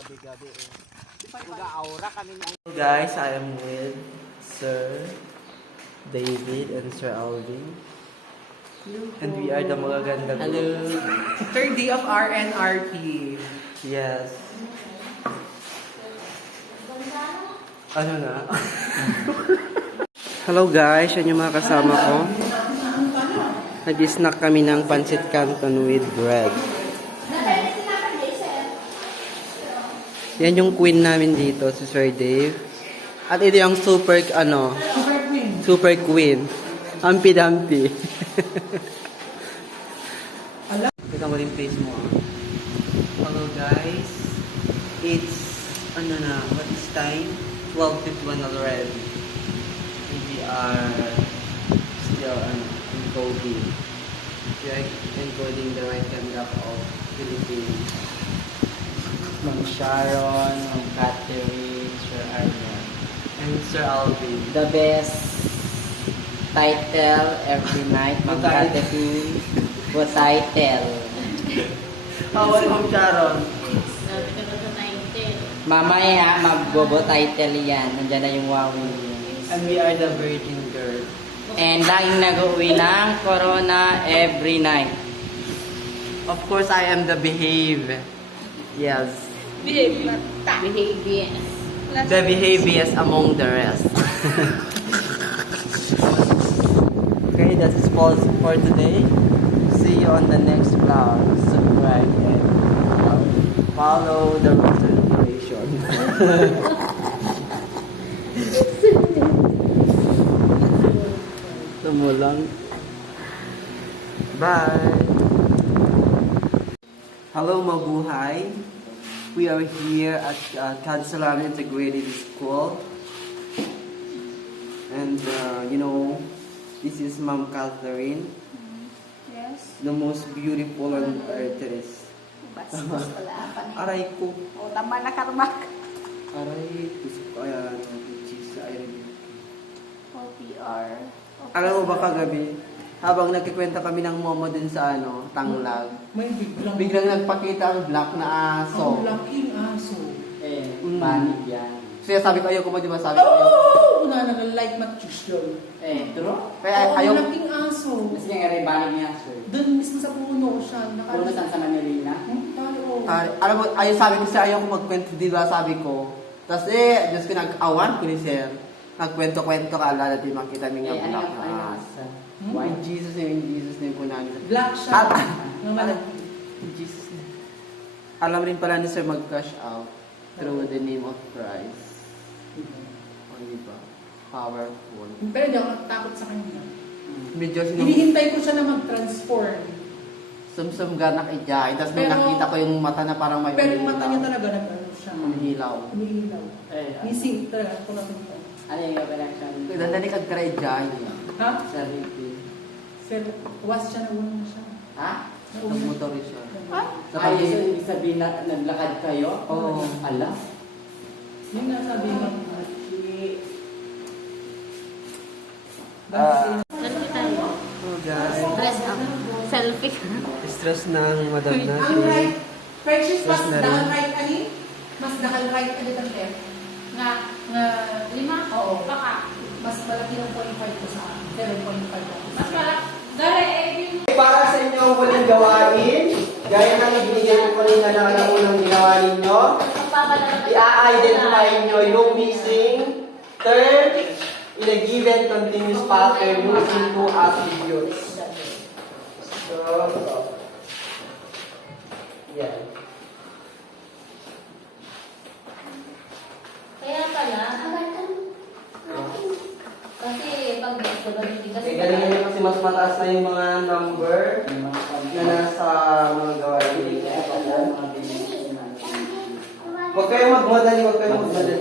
gabi-gabi eh. Mag-aura kami ng... Guys, I am with Sir David and Sir Alvin. And we are the magaganda group. Hello. Third day of RNRP. Yes. Ano na? Hello guys, yan yung mga kasama ko. Nag-snack kami ng pancit canton with bread. Yan yung queen namin dito, si Sir Dave. At ito yung super queen. Ampi-dampi. Tika mo rin face mo. Hello guys. It's, what is time? 12:51 already. And we are still encoding. We are encoding the right hand of Philippines. From Sharon, from Catherine, Sir Arnold, and Sir Alvin. The best title every night. Magkatipin po title. How from Sharon? Mamaya magbobo title yan. Nandiyan na yung Huawei. And we are the Virgin Girl. And laging nag-uwi ng Corona every night. Of course, I am the Behave. Yes. Behave. The behaviest among the rest. Okay, that's all for today. See you on the next vlog. Subscribe and follow the rules and regulation. Tumulang. Bye. Hello, mabuhay. We are here at Cancelan Integrated School. And, this is Ma'am Catherine. Yes. The most beautiful on earth is. Bastos pala. Aray ko. O, tama na karmak. Aray, gusto ko ayan. Cheese, I rebuke. OPR. Alam mo ba kagabi, habang nagkikwenta kami ng momo din sa Tanglag, May biglang nagpakita ang black na aso. Ang laking aso. Panig yan. Kaya sabi ko, ayaw ko ba, di ba? Sabi ko, ayaw. Oh! Una na like matchus yun. True? Kaya ayaw. Ang laking aso. Mas nga rin panig niya, sir. Doon mismo sa puno siya. Puno saan sa Manila? Talo. Alam mo, sabi ko siya, ayaw ko magkwento, di ba? Sabi ko. Tapos Diyos ko, nag-awan ko ni Sir. Nagkwento-kwento ka, ala natin makita niya Ano black yung na aso. In Jesus name po namin. Black siya. Ng malaki. In Jesus name. Alam rin pala ni Sir mag-cash out through the name of Christ. O, diba? Powerful. Pero di ako natatakot sa kanya. Medyo Hinihintay ko siya na mag-transform. sumsum ganak ijay. Tapos nung Pero- nakita ko yung mata na parang may Pero yung mata niya talaga nag-ano siya. umihilaw. Umiilaw. Missing talaga. Kung nakita. Ano yung operation? Dandali kag kara ijay. Ha? Sa Ricky. Sir, was siya na una siya. Ha? Nagmotor siya. Ay, so ibig sabihin na naglakad kayo? Oo. Ala? Yung nasabi mo. Oh guys. Dress up. Selfie. Stress ng madam Ang natin. right. Precious, mas Yes, meron. dahil right ani? Mas dahil right ani ang left. Nga. Nga, 5? Oo. Baka. mas malaki yung 0.5 ko sa 7.5 ko. Mas malaki. Dali, Para sa inyo ang huling gawain, gaya ng ibinigay ko kanina na unang ginawa ninyo, i-identify nyo yung missing term in a given continuous pattern using two attributes. So, yan. Kaya pala, kasi pag hindi kasi Galingan nyo kasi mas mataas na yung mga number na nasa mga gawain. Huwag kayo magmadali, huwag kayo magmadali.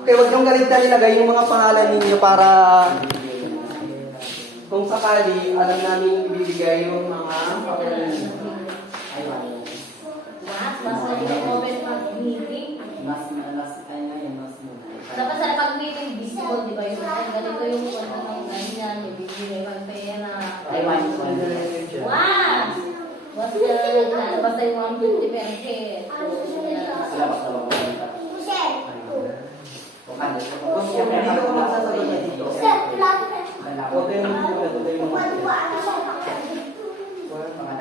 Okay, huwag niyong galigtan nilagay yung mga pangalan ninyo para kung sakali, alam namin ibibigay yung mga pangalan ninyo. mas open pag meeting. Mas, ay na yun, mas muna. Dapat sa pag meeting visible, di ba? Yung ganito yung ganyan, may bibigay kang pera. Ay, one is one. Wow! Basta yung 150 pesos. Labas na ba ko? Hindi ko magsasagot na dito. Huwag kayong magsulat, huwag kayong magsulat.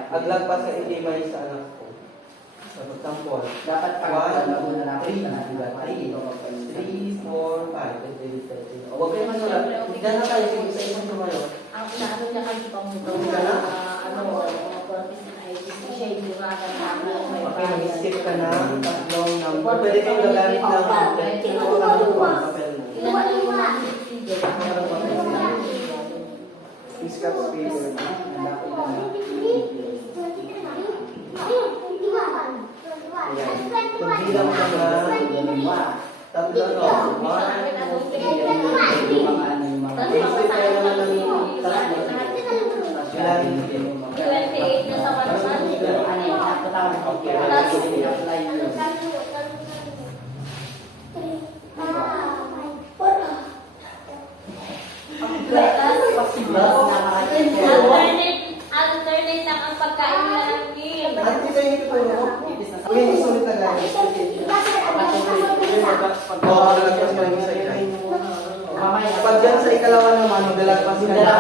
Aglagpas ka i-divide sa anak ko. Sa pagtampol. Dapat pag una natin 3, 4, 5. Huwag kayong masulat. Diyan na tayo sa isang tumayo. Ang inaano niya kasi pamunta siya yung burakan namin. Okay, mag-skip ka na. Tatlong number. Pwede kayong gagamit ng papel. Papel mo. Ilan na yung mag-skip? Scratch paper. Ayan. Pagbilang ka na. Tatlo, no? 1, 2, 3. Basic tayo naman ng tatlo. Ilan? 28 na sa 100. Alternate lang ang pagkain namin. At kita yung ito mo. Uy, isulit na guys. Oo, dalagpas ka lang sa ika. Pag dyan sa ikalawa naman, dalagpas ka na.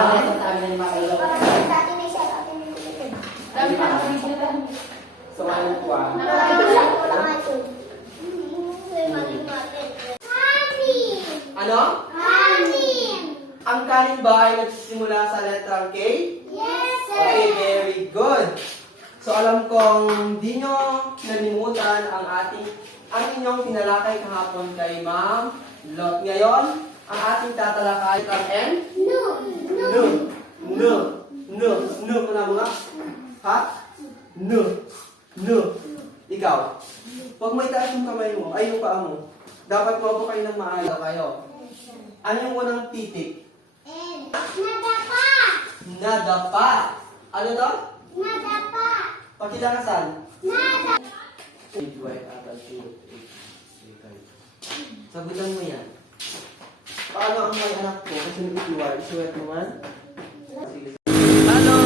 So, ano pa? Ano? Ang kanin ba ay nagsisimula sa letrang K? Okay, very good. So alam kong di nyo nalimutan ang inyong tinalakay kahapon kay Ma'am Lot. Ngayon, ang ating tatalakay ang N? No. Kuna mo nga? Ha? No. Ikaw. Huwag may taas yung kamay mo, ay yung paa mo. Dapat mo kayo ng maayaw kayo. Ano yung unang titik? Nadapa. Ano to? Pakilakasan. Sagutan mo yan. Paano ang may anak ko? Kasi nag-itiwar. Isuwet mo man. Hello!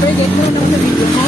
Pwede mo nung sa video mo.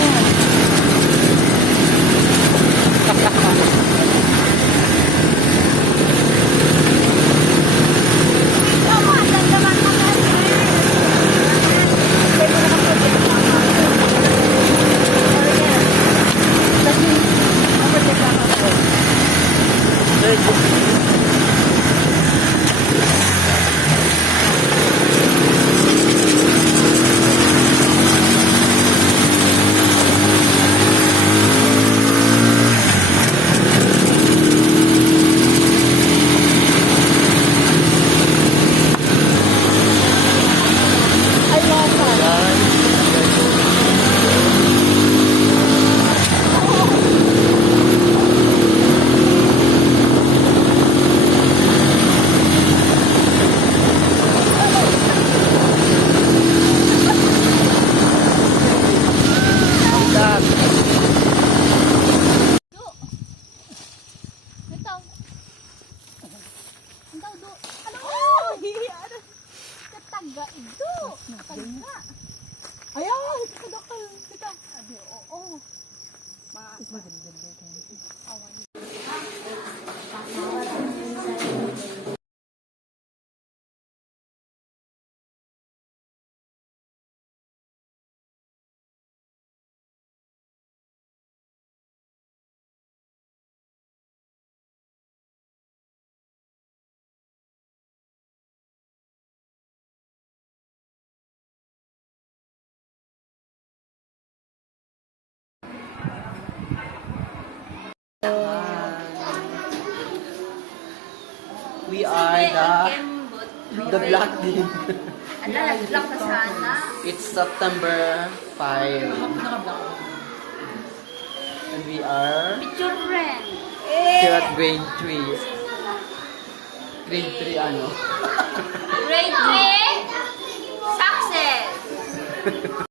We are the Black Team. Ano, nag-block na sana. It's September 5. And we are Picture friend. here at grade 3. Grade 3 ano? Grade 3, success!